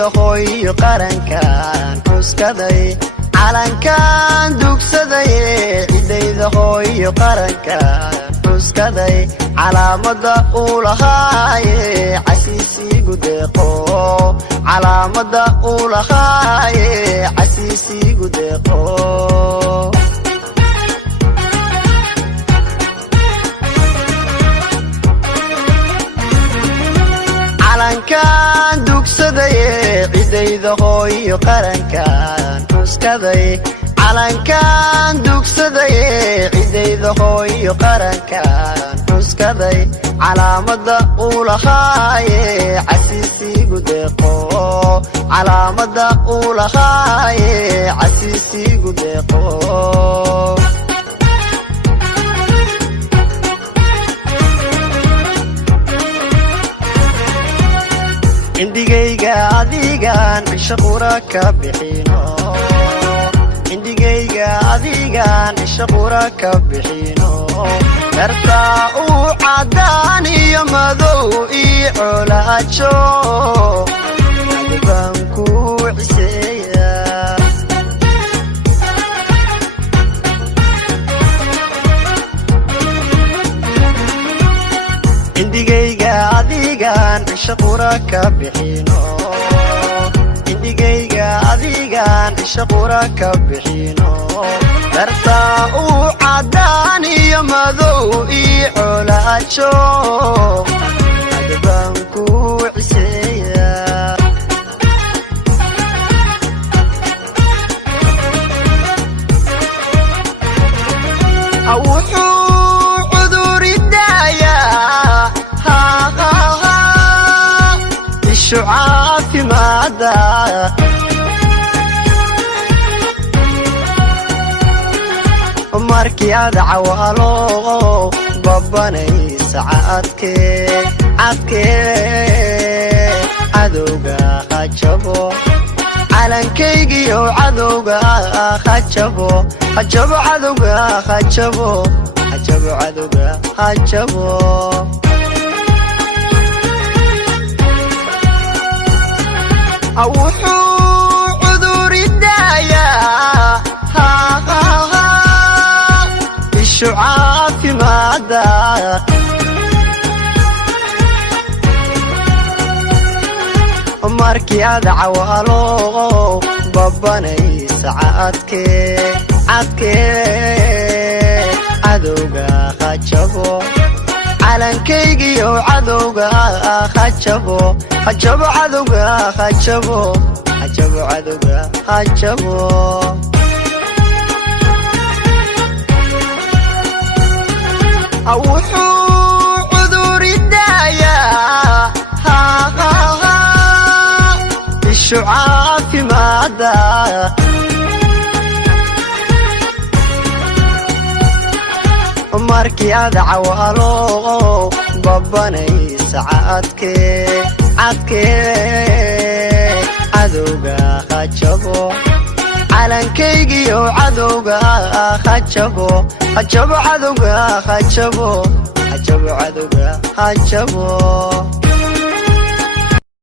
عديد خوي قرنكان حسكدي calankan dugsaday cidayda hooyo qarankan xuskaday calaamada uu lahaaye casiisigu deeqo calaamada uu lahaaye casiisigu deeqo calankan dugsaday cidayda hooyo qarankan xuskaday calankan dugsaday cidayda hooyo qarankan xuskaday calaamada uu lahaaye casiisigu deeqo calaamada uu lahaaye casiisigu deeqo indigayga adigan isha qura ka bixino indigayga adigan isha qura ka bixino darta uu cadaan iyo madow iyo colaajo adigan ku ciseeya indigayga adigan isha qura ka bixino indigayga adigan isha qura ka bixino darta uu cadaan iyo madow iyo colaajo adigan ku ciseeya شعافي ماذا markii aad cawaalo babanay saacadkee cadowga hajabo calankaygiyo cadowga hajabo cadowga hajabo cadowga hajabo wuxuu cuduri daayaa ishu caafimaada markii aad cawaalo babanay saacadkee cadowga hajabo calankaygiyo cadowga hajabo cadowga hajabo cadowga hajabo wuxuu cuduri daayaa ishu caafimaada markii aad cawaalo babanay saacadkee cadowga hajabo calankaygiyo cadowga hajabo cadowga hajabo cadowga hajabo